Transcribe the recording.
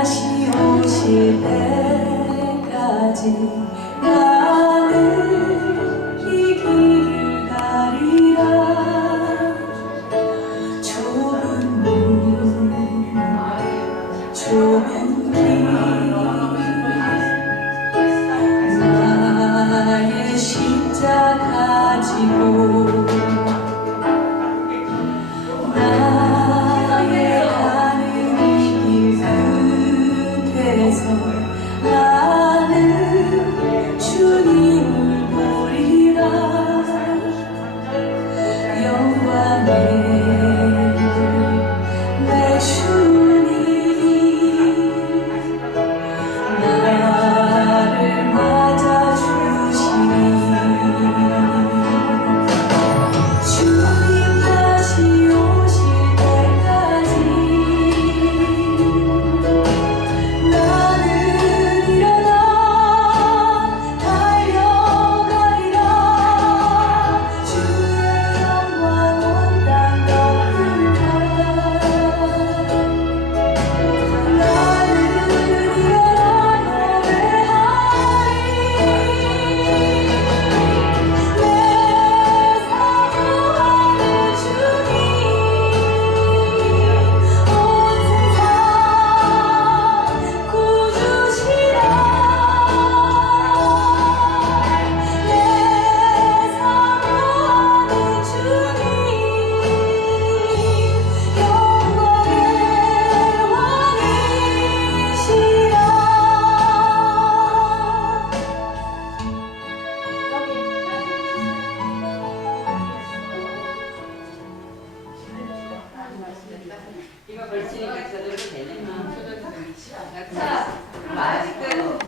다시 오실 때까지 나는 이길 가리라. 좁은 문 좁은 길. 나의 십자 가지고 Христовою. 벌칙이니까 저대로 되네. 자, 그럼 아직까지.